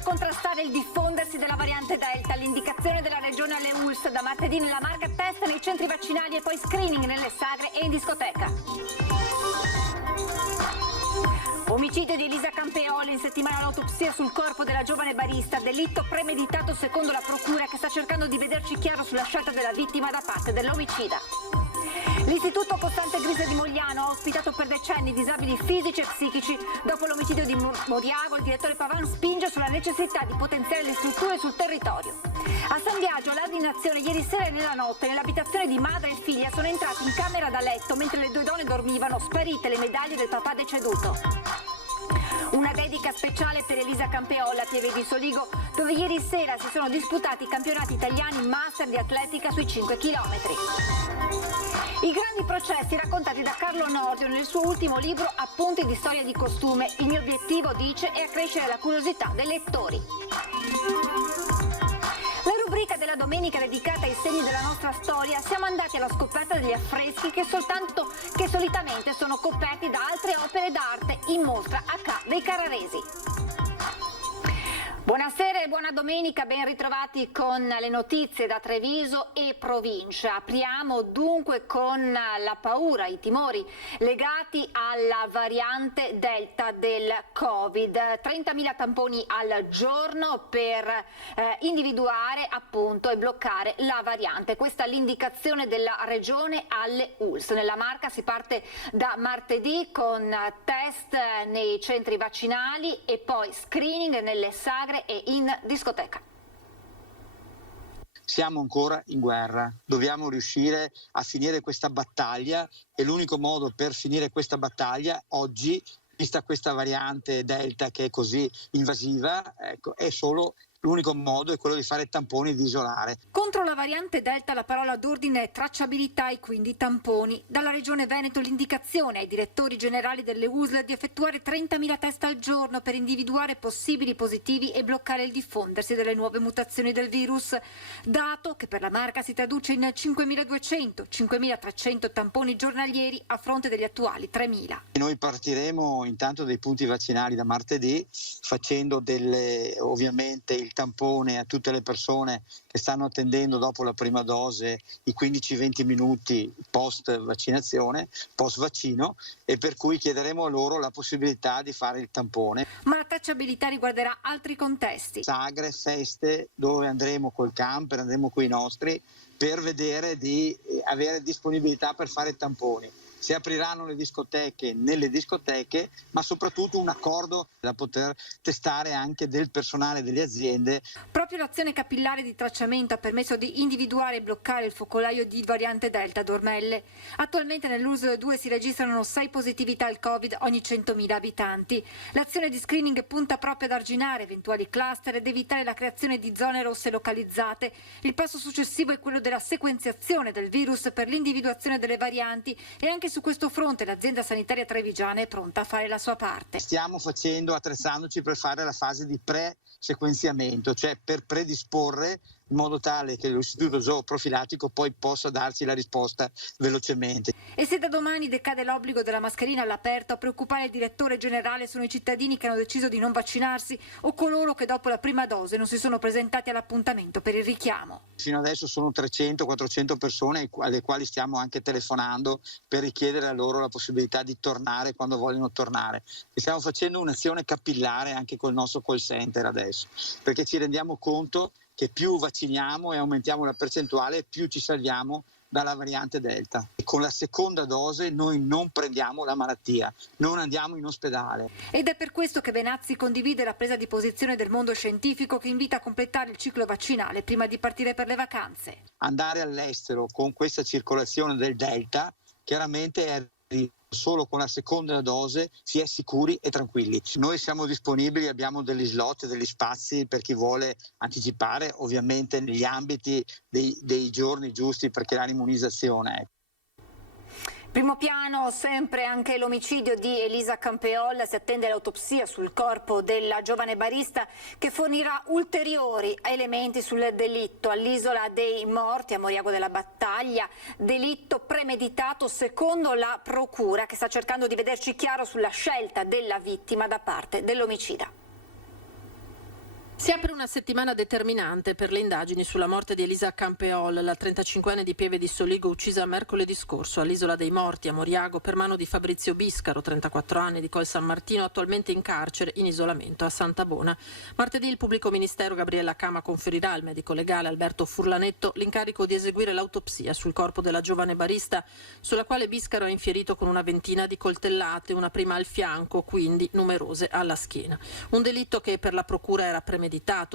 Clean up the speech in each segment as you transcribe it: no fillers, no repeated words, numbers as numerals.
Per contrastare il diffondersi della variante Delta, l'indicazione della regione alle ULSS da martedì nella Marca test nei centri vaccinali e poi screening nelle sagre e in discoteca. Omicidio di Elisa Campeoli, in settimana l'autopsia sul corpo della giovane barista, delitto premeditato secondo la procura che sta cercando di vederci chiaro sulla scelta della vittima da parte dell'omicida. L'Istituto Costante Grise di Mogliano ha ospitato per decenni disabili fisici e psichici. Dopo l'omicidio di Moriago, il direttore Pavan spinge sulla necessità di potenziare le strutture sul territorio. A San Biagio, l'indignazione ieri sera e nella notte nell'abitazione di madre e figlia sono entrati in camera da letto mentre le due donne dormivano, sparite le medaglie del papà deceduto. Una dedica speciale per Elisa Campeola a Pieve di Soligo, dove ieri sera si sono disputati i campionati italiani master di atletica sui 5 chilometri. I grandi processi raccontati da Carlo Nordio nel suo ultimo libro Appunti di storia di costume. Il mio obiettivo, dice, è accrescere la curiosità dei lettori. La rubrica della domenica dedicata ai segni della nostra storia, siamo andati alla scoperta degli affreschi che solitamente sono coperti da altre opere d'arte in mostra a Ca dei Carraresi. Buonasera e buona domenica, ben ritrovati con le notizie da Treviso e provincia. Apriamo dunque con la paura, i timori legati alla variante Delta del Covid. 30.000 tamponi al giorno per individuare appunto e bloccare la variante. Questa è l'indicazione della regione alle ULSS. Nella Marca si parte da martedì con test nei centri vaccinali e poi screening nelle sagre e in discoteca. Siamo ancora in guerra, dobbiamo riuscire a finire questa battaglia e l'unico modo per finire questa battaglia oggi, vista questa variante Delta che è così invasiva, ecco, è solo l'unico modo è quello di fare tamponi e di isolare. Contro la variante Delta la parola d'ordine è tracciabilità e quindi tamponi. Dalla Regione Veneto l'indicazione ai direttori generali delle USL di effettuare 30.000 test al giorno per individuare possibili positivi e bloccare il diffondersi delle nuove mutazioni del virus. Dato che per la Marca si traduce in 5.200-5.300 tamponi giornalieri a fronte degli attuali 3.000. Noi partiremo intanto dai punti vaccinali da martedì facendo ovviamente il tampone a tutte le persone che stanno attendendo dopo la prima dose i 15-20 minuti post vaccinazione, post vaccino, e per cui chiederemo a loro la possibilità di fare il tampone. Ma la tracciabilità riguarderà altri contesti. Sagre, feste, dove andremo col camper, andremo con i nostri per vedere di avere disponibilità per fare tamponi. Si apriranno le discoteche nelle discoteche, ma soprattutto un accordo da poter testare anche del personale delle aziende. Proprio l'azione capillare di tracciamento ha permesso di individuare e bloccare il focolaio di variante Delta ad Ormelle. Attualmente nell'USL 2 si registrano 6 positività al Covid ogni 100.000 abitanti. L'azione di screening punta proprio ad arginare eventuali cluster ed evitare la creazione di zone rosse localizzate. Il passo successivo è quello della sequenziazione del virus per l'individuazione delle varianti e anche su questo fronte l'azienda sanitaria trevigiana è pronta a fare la sua parte. Stiamo attrezzandoci per fare la fase di pre-sequenziamento, cioè per predisporre in modo tale che l'Istituto Zooprofilattico poi possa darci la risposta velocemente. E se da domani decade l'obbligo della mascherina all'aperto, a preoccupare il direttore generale sono i cittadini che hanno deciso di non vaccinarsi o coloro che dopo la prima dose non si sono presentati all'appuntamento per il richiamo. Fino adesso sono 300-400 persone alle quali stiamo anche telefonando per richiedere a loro la possibilità di tornare quando vogliono tornare. E stiamo facendo un'azione capillare anche col nostro call center adesso, perché ci rendiamo conto che più vacciniamo e aumentiamo la percentuale, più ci salviamo dalla variante Delta. E con la seconda dose noi non prendiamo la malattia, non andiamo in ospedale. Ed è per questo che Benazzi condivide la presa di posizione del mondo scientifico che invita a completare il ciclo vaccinale prima di partire per le vacanze. Andare all'estero con questa circolazione del Delta chiaramente è solo con la seconda dose si è sicuri e tranquilli. Noi siamo disponibili, abbiamo degli slot, degli spazi per chi vuole anticipare, ovviamente negli ambiti dei giorni giusti perché l'immunizzazione. Primo piano sempre anche l'omicidio di Elisa Campeol, si attende l'autopsia sul corpo della giovane barista che fornirà ulteriori elementi sul delitto. All'Isola dei Morti, a Moriago della Battaglia, delitto premeditato secondo la procura che sta cercando di vederci chiaro sulla scelta della vittima da parte dell'omicida. Si apre una settimana determinante per le indagini sulla morte di Elisa Campeol, la 35enne di Pieve di Soligo uccisa mercoledì scorso all'Isola dei Morti a Moriago per mano di Fabrizio Biscaro, 34 anni, di Col San Martino, attualmente in carcere in isolamento a Santabona. Martedì il pubblico ministero Gabriella Cama conferirà al medico legale Alberto Furlanetto l'incarico di eseguire l'autopsia sul corpo della giovane barista, sulla quale Biscaro ha infierito con una ventina di coltellate, una prima al fianco, quindi numerose alla schiena. Un delitto che per la procura era premeditato,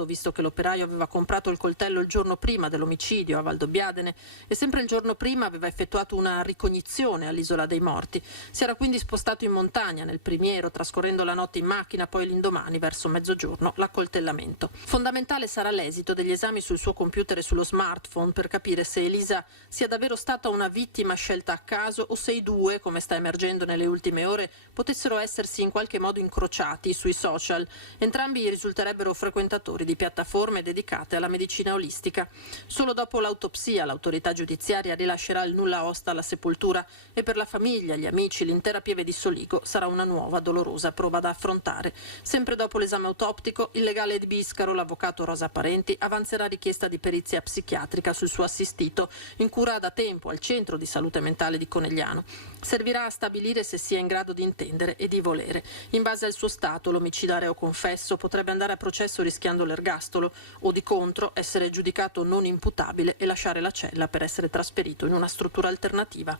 visto che l'operaio aveva comprato il coltello il giorno prima dell'omicidio a Valdobbiadene e sempre il giorno prima aveva effettuato una ricognizione all'Isola dei Morti. Si era quindi spostato in montagna, nel Primiero, trascorrendo la notte in macchina, poi l'indomani, verso mezzogiorno, l'accoltellamento. Fondamentale sarà l'esito degli esami sul suo computer e sullo smartphone per capire se Elisa sia davvero stata una vittima scelta a caso o se i due, come sta emergendo nelle ultime ore, potessero essersi in qualche modo incrociati sui social. Entrambi risulterebbero frequentatori di piattaforme dedicate alla medicina olistica. Solo dopo l'autopsia l'autorità giudiziaria rilascerà il nulla osta alla sepoltura e per la famiglia, gli amici, l'intera Pieve di Soligo sarà una nuova dolorosa prova da affrontare. Sempre dopo l'esame autoptico, il legale di Biscaro, l'avvocato Rosa Parenti, avanzerà richiesta di perizia psichiatrica sul suo assistito, in cura da tempo al centro di salute mentale di Conegliano. Servirà a stabilire se sia in grado di intendere e di volere. In base al suo stato, l'omicida reo confesso potrebbe andare a processo rischiando l'ergastolo o di contro essere giudicato non imputabile e lasciare la cella per essere trasferito in una struttura alternativa.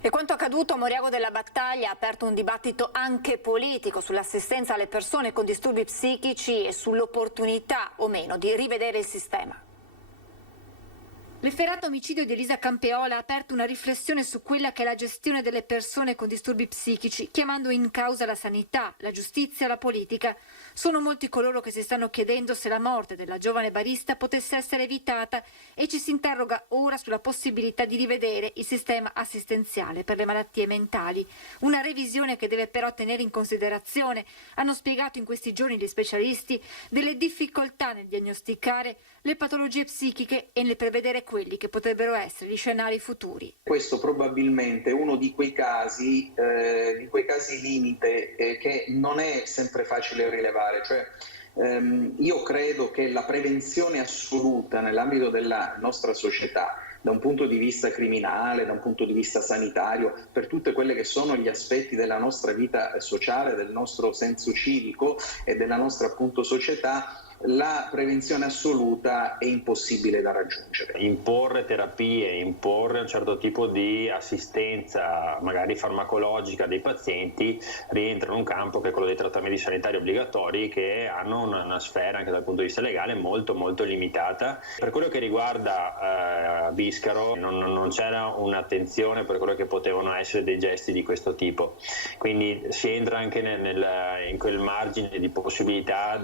E quanto accaduto a Moriago della Battaglia ha aperto un dibattito anche politico sull'assistenza alle persone con disturbi psichici e sull'opportunità o meno di rivedere il sistema. L'efferato omicidio di Elisa Campeola ha aperto una riflessione su quella che è la gestione delle persone con disturbi psichici, chiamando in causa la sanità, la giustizia e la politica. Sono molti coloro che si stanno chiedendo se la morte della giovane barista potesse essere evitata e ci si interroga ora sulla possibilità di rivedere il sistema assistenziale per le malattie mentali. Una revisione che deve però tenere in considerazione, hanno spiegato in questi giorni gli specialisti, delle difficoltà nel diagnosticare le patologie psichiche e nel prevedere quelli che potrebbero essere gli scenari futuri. Questo probabilmente è uno di quei casi limite che non è sempre facile rilevare, io credo che la prevenzione assoluta nell'ambito della nostra società, da un punto di vista criminale, da un punto di vista sanitario, per tutte quelle che sono gli aspetti della nostra vita sociale, del nostro senso civico e della nostra appunto società, la prevenzione assoluta è impossibile da raggiungere. Imporre terapie, imporre un certo tipo di assistenza, magari farmacologica dei pazienti, rientra in un campo che è quello dei trattamenti sanitari obbligatori, che hanno una sfera anche dal punto di vista legale molto molto limitata. Per quello che riguarda Biscaro non c'era un'attenzione per quello che potevano essere dei gesti di questo tipo, quindi si entra anche in quel margine di possibilità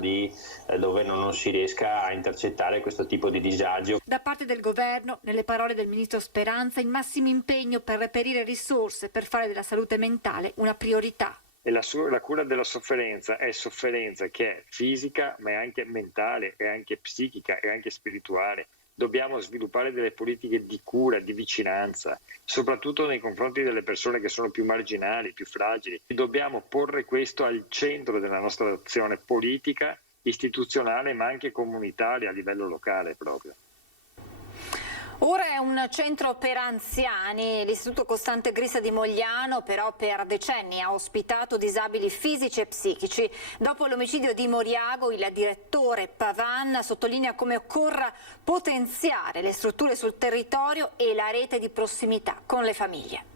dove non si riesca a intercettare questo tipo di disagio. Da parte del governo, nelle parole del ministro Speranza, il massimo impegno per reperire risorse per fare della salute mentale una priorità. E la cura della sofferenza è sofferenza che è fisica, ma è anche mentale, è anche psichica, è anche spirituale. Dobbiamo sviluppare delle politiche di cura, di vicinanza, soprattutto nei confronti delle persone che sono più marginali, più fragili. Dobbiamo porre questo al centro della nostra azione politica, istituzionale, ma anche comunitaria a livello locale proprio. Ora è un centro per anziani, l'Istituto Costante Grissa di Mogliano però per decenni ha ospitato disabili fisici e psichici. Dopo l'omicidio di Moriago il direttore Pavan sottolinea come occorra potenziare le strutture sul territorio e la rete di prossimità con le famiglie.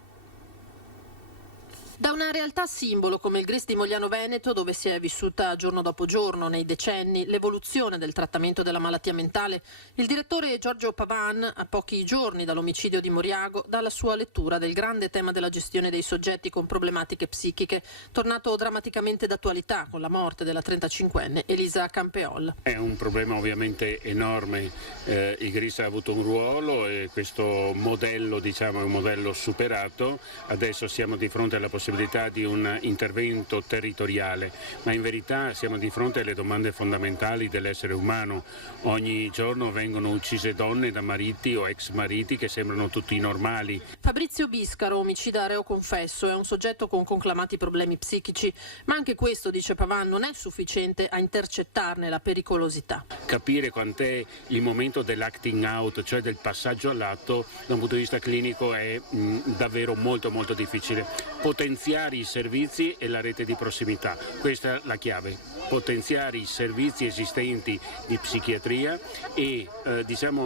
Da una realtà simbolo come il GRIS di Mogliano Veneto, dove si è vissuta giorno dopo giorno nei decenni l'evoluzione del trattamento della malattia mentale, il direttore Giorgio Pavan, a pochi giorni dall'omicidio di Moriago, dà la sua lettura del grande tema della gestione dei soggetti con problematiche psichiche, tornato drammaticamente d'attualità con la morte della 35enne Elisa Campeol. È un problema ovviamente enorme, il GRIS ha avuto un ruolo e questo modello è un modello superato, adesso siamo di fronte alla possibilità possibilità di un intervento territoriale, ma in verità siamo di fronte alle domande fondamentali dell'essere umano. Ogni giorno vengono uccise donne da mariti o ex mariti che sembrano tutti normali. Fabrizio Biscaro, omicida reo confesso, è un soggetto con conclamati problemi psichici, ma anche questo, dice Pavan, non è sufficiente a intercettarne la pericolosità. Capire quant'è il momento dell'acting out, cioè del passaggio all'atto, da un punto di vista clinico è davvero molto molto difficile. Potenziare i servizi e la rete di prossimità, questa è la chiave. Potenziare i servizi esistenti di psichiatria e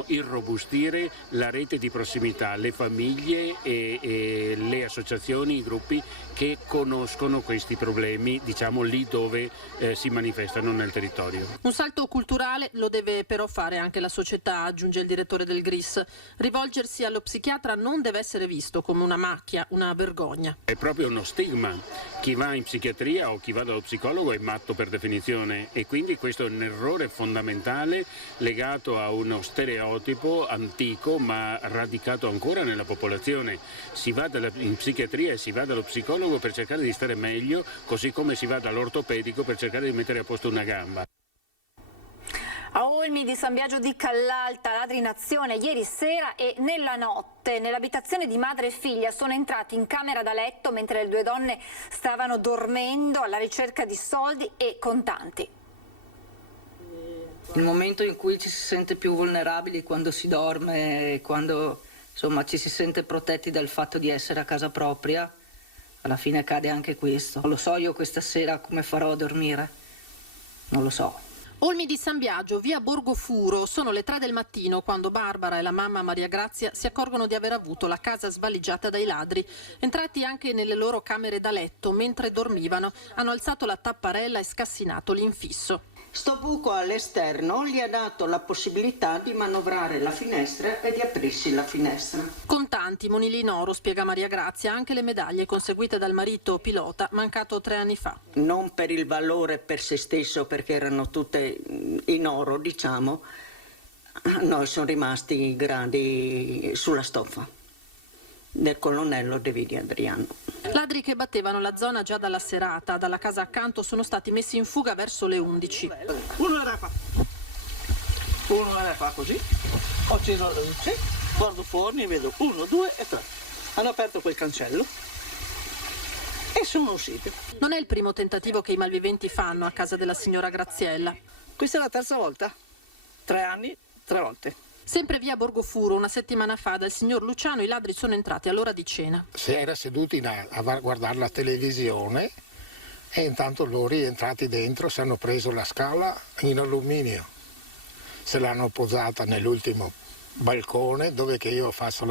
irrobustire la rete di prossimità, le famiglie e le associazioni, i gruppi che conoscono questi problemi, lì dove si manifestano nel territorio. Un salto culturale lo deve però fare anche la società, aggiunge il direttore del GRIS. Rivolgersi allo psichiatra non deve essere visto come una macchia, una vergogna. È proprio uno stigma. Chi va in psichiatria o chi va dallo psicologo è matto per definizione, e quindi questo è un errore fondamentale legato a uno stereotipo antico ma radicato ancora nella popolazione. Si va in psichiatria e si va dallo psicologo per cercare di stare meglio, così come si va dall'ortopedico per cercare di mettere a posto una gamba. A Olmi di San Biagio di Callalta, ladri in azione ieri sera e nella notte. Nell'abitazione di madre e figlia sono entrati in camera da letto mentre le due donne stavano dormendo alla ricerca di soldi e contanti. Il momento in cui ci si sente più vulnerabili quando si dorme, quando ci si sente protetti dal fatto di essere a casa propria, alla fine accade anche questo. Non lo so io questa sera come farò a dormire, non lo so. Olmi di San Biagio, via Borgofuro, sono le 3 del mattino quando Barbara e la mamma Maria Grazia si accorgono di aver avuto la casa svaligiata dai ladri. Entrati anche nelle loro camere da letto mentre dormivano, hanno alzato la tapparella e scassinato l'infisso. Sto buco all'esterno gli ha dato la possibilità di manovrare la finestra e di aprirsi la finestra. Contanti, monili in oro, spiega Maria Grazia, anche le medaglie conseguite dal marito pilota mancato 3 anni fa. Non per il valore per se stesso, perché erano tutte in oro, noi sono rimasti i gradi sulla stoffa del colonnello De Viti Adriano. Ladri che battevano la zona già dalla serata. Dalla casa accanto sono stati messi in fuga verso le 11. Uno era qua così, ho acceso la luce, guardo fuori e vedo 1, 2 e 3. Hanno aperto quel cancello e sono usciti. Non è il primo tentativo che i malviventi fanno a casa della signora Graziella. Questa è la terza volta. 3 anni, 3 volte. Sempre via Borgofuro, una settimana fa, dal signor Luciano i ladri sono entrati all'ora di cena. Si era seduti a guardare la televisione e intanto loro rientrati dentro si hanno preso la scala in alluminio, se l'hanno posata nell'ultimo balcone dove che io faccio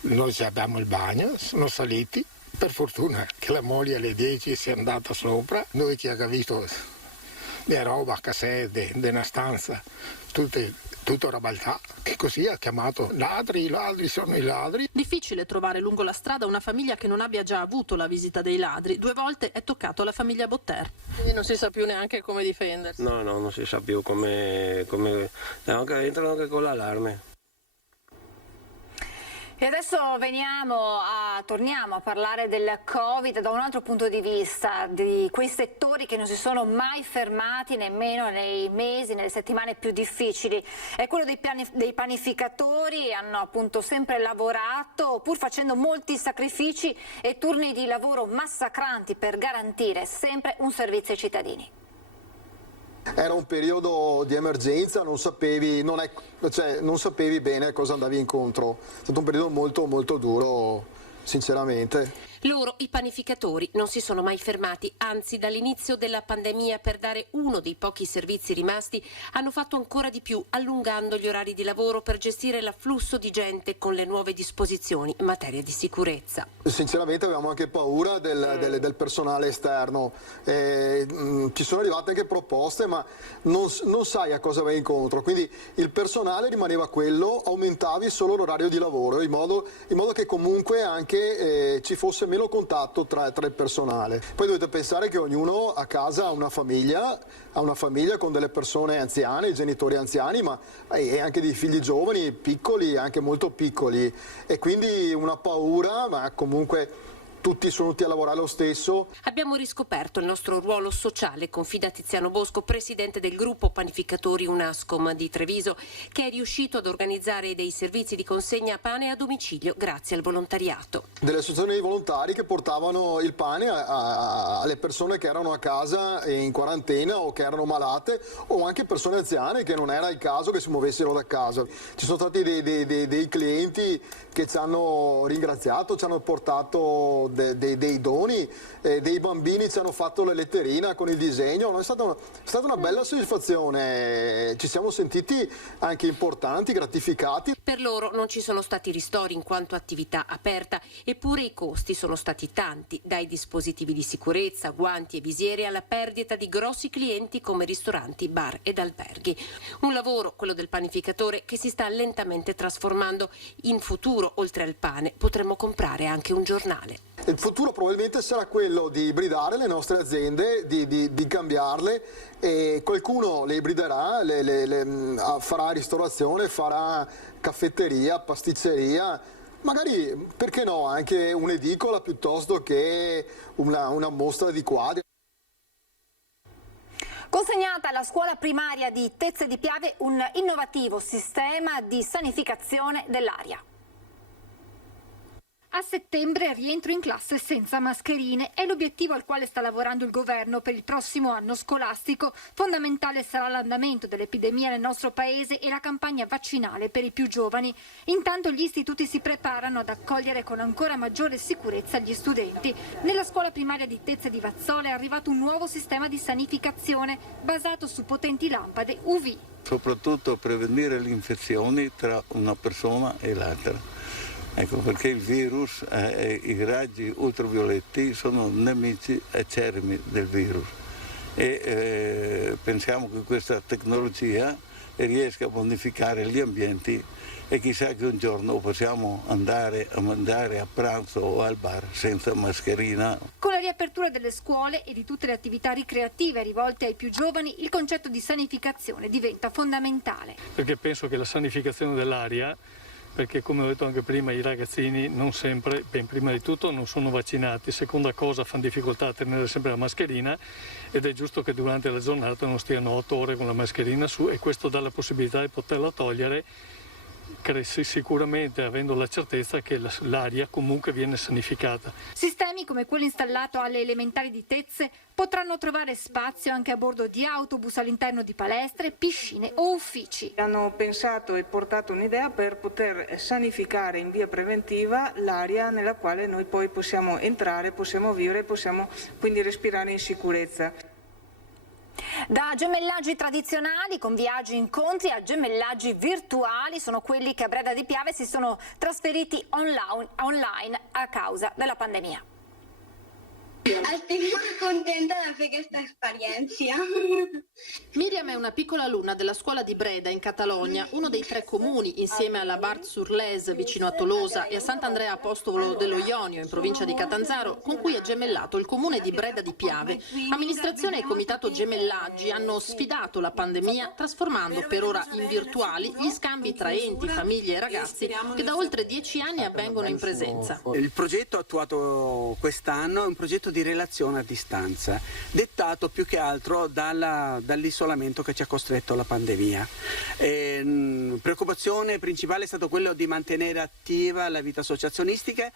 noi abbiamo il bagno, sono saliti, per fortuna che la moglie alle 10 si è andata sopra, noi che abbiamo visto le roba, cassette, una stanza, tutto rabaltà, e così ha chiamato i ladri sono i ladri. Difficile trovare lungo la strada una famiglia che non abbia già avuto la visita dei ladri. 2 volte è toccato alla famiglia Botter. Quindi non si sa più neanche come difendersi. No, non si sa più come... entrano anche con l'allarme. E adesso torniamo a parlare del Covid da un altro punto di vista, di quei settori che non si sono mai fermati nemmeno nei mesi, nelle settimane più difficili. È quello dei panificatori, hanno appunto sempre lavorato, pur facendo molti sacrifici e turni di lavoro massacranti per garantire sempre un servizio ai cittadini. Era un periodo di emergenza, non sapevi bene a cosa andavi incontro. È stato un periodo molto molto duro, sinceramente. Loro, i panificatori, non si sono mai fermati, anzi dall'inizio della pandemia, per dare uno dei pochi servizi rimasti, hanno fatto ancora di più, allungando gli orari di lavoro per gestire l'afflusso di gente con le nuove disposizioni in materia di sicurezza. Sinceramente avevamo anche paura del personale esterno, ci sono arrivate anche proposte ma non sai a cosa vai incontro, quindi il personale rimaneva quello, aumentavi solo l'orario di lavoro in modo che comunque anche ci fosse meno contatto tra il personale. Poi dovete pensare che ognuno a casa ha una famiglia con delle persone anziane, genitori anziani, ma e anche dei figli giovani, piccoli, anche molto piccoli, e quindi una paura, ma comunque tutti sono venuti a lavorare lo stesso. Abbiamo riscoperto il nostro ruolo sociale, confida Tiziano Bosco, presidente del gruppo panificatori Unascom di Treviso, che è riuscito ad organizzare dei servizi di consegna pane a domicilio grazie al volontariato. Delle associazioni di volontari che portavano il pane alle persone che erano a casa in quarantena o che erano malate, o anche persone anziane che non era il caso che si muovessero da casa. Ci sono stati dei clienti che ci hanno ringraziato, ci hanno portato dei doni, dei bambini ci hanno fatto la letterina con il disegno. È stata una bella soddisfazione, ci siamo sentiti anche importanti, gratificati. Per loro non ci sono stati ristori in quanto attività aperta, eppure i costi sono stati tanti, dai dispositivi di sicurezza, guanti e visiere alla perdita di grossi clienti come ristoranti, bar ed alberghi. Un lavoro, quello del panificatore, che si sta lentamente trasformando. In futuro, oltre al pane, potremo comprare anche un giornale. Il futuro probabilmente sarà quello di ibridare le nostre aziende, di cambiarle, e qualcuno le ibriderà, farà ristorazione, farà caffetteria, pasticceria, magari, perché no, anche un'edicola piuttosto che una mostra di quadri. Consegnata alla scuola primaria di Tezze di Piave un innovativo sistema di sanificazione dell'aria. A settembre rientro in classe senza mascherine è l'obiettivo al quale sta lavorando il governo per il prossimo anno scolastico. Fondamentale sarà l'andamento dell'epidemia nel nostro paese e la campagna vaccinale per i più giovani. Intanto gli istituti si preparano ad accogliere con ancora maggiore sicurezza gli studenti. Nella scuola primaria di Tezze di Vazzola è arrivato un nuovo sistema di sanificazione basato su potenti lampade UV. Soprattutto prevenire le infezioni tra una persona e l'altra. Ecco, perché il virus e i raggi ultravioletti sono nemici acerrimi del virus e pensiamo che questa tecnologia riesca a bonificare gli ambienti e chissà che un giorno possiamo andare a mangiare a pranzo o al bar senza mascherina. Con la riapertura delle scuole e di tutte le attività ricreative rivolte ai più giovani, il concetto di sanificazione diventa fondamentale. Perché penso che la sanificazione dell'aria, perché come ho detto anche prima i ragazzini non sempre, prima di tutto non sono vaccinati, seconda cosa fanno difficoltà a tenere sempre la mascherina ed è giusto che durante la giornata non stiano 8 ore con la mascherina su, e questo dà la possibilità di poterla togliere, sicuramente avendo la certezza che l'aria comunque viene sanificata. Sistemi come quello installato alle elementari di Tezze potranno trovare spazio anche a bordo di autobus all'interno di palestre, piscine o uffici. Hanno pensato e portato un'idea per poter sanificare in via preventiva l'aria nella quale noi poi possiamo entrare, possiamo vivere, possiamo quindi respirare in sicurezza. Da gemellaggi tradizionali con viaggi e incontri a gemellaggi virtuali sono quelli che a Breda di Piave si sono trasferiti online a causa della pandemia. Estoy muy contenta de hacer esta experiencia. Miriam è una piccola alunna della scuola di Breda in Catalogna, uno dei 3 comuni insieme alla Bart-sur-Lez vicino a Tolosa e a Sant'Andrea Apostolo dello Ionio in provincia di Catanzaro, con cui è gemellato il comune di Breda di Piave. Amministrazione e comitato gemellaggi hanno sfidato la pandemia trasformando per ora in virtuali gli scambi tra enti, famiglie e ragazzi che da oltre 10 anni avvengono in presenza. Il progetto attuato quest'anno è un progetto di relazione a distanza, dettato più che altro dall'isolamento che ci ha costretto la pandemia. Preoccupazione principale è stato quello di mantenere attiva la vita associazionistica,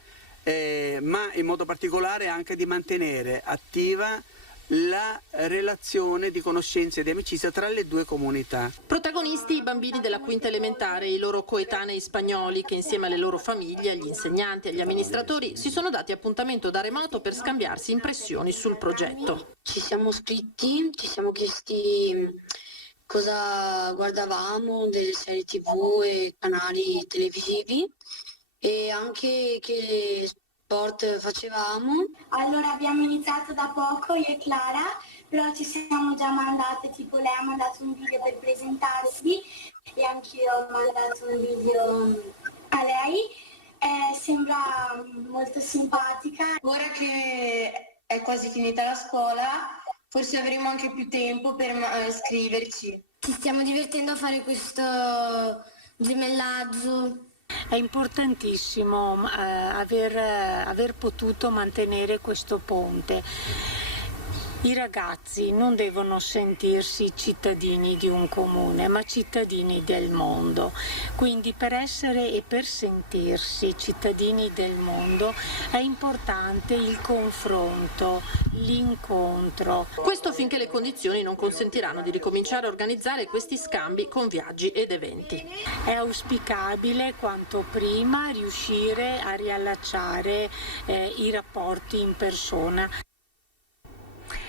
ma in modo particolare anche di mantenere attiva la relazione di conoscenza e di amicizia tra le due comunità. Protagonisti i bambini della quinta elementare e i loro coetanei spagnoli che insieme alle loro famiglie, agli insegnanti e agli amministratori si sono dati appuntamento da remoto per scambiarsi impressioni sul progetto. Ci siamo scritti, ci siamo chiesti cosa guardavamo, delle serie TV e canali televisivi e anche che sport facevamo. Allora abbiamo iniziato da poco io e Clara, però ci siamo già mandate, tipo lei ha mandato un video per presentarsi e anch'io ho mandato un video a lei. Sembra molto simpatica. Ora che è quasi finita la scuola, forse avremo anche più tempo per iscriverci. Ci stiamo divertendo a fare questo gemellaggio È importantissimo aver potuto mantenere questo ponte. I ragazzi non devono sentirsi cittadini di un comune, ma cittadini del mondo. Quindi per essere e per sentirsi cittadini del mondo è importante il confronto, l'incontro. Questo finché le condizioni non consentiranno di ricominciare a organizzare questi scambi con viaggi ed eventi. È auspicabile quanto prima riuscire a riallacciare i rapporti in persona.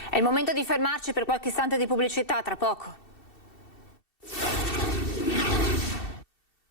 È il momento di fermarci per qualche istante di pubblicità, tra poco.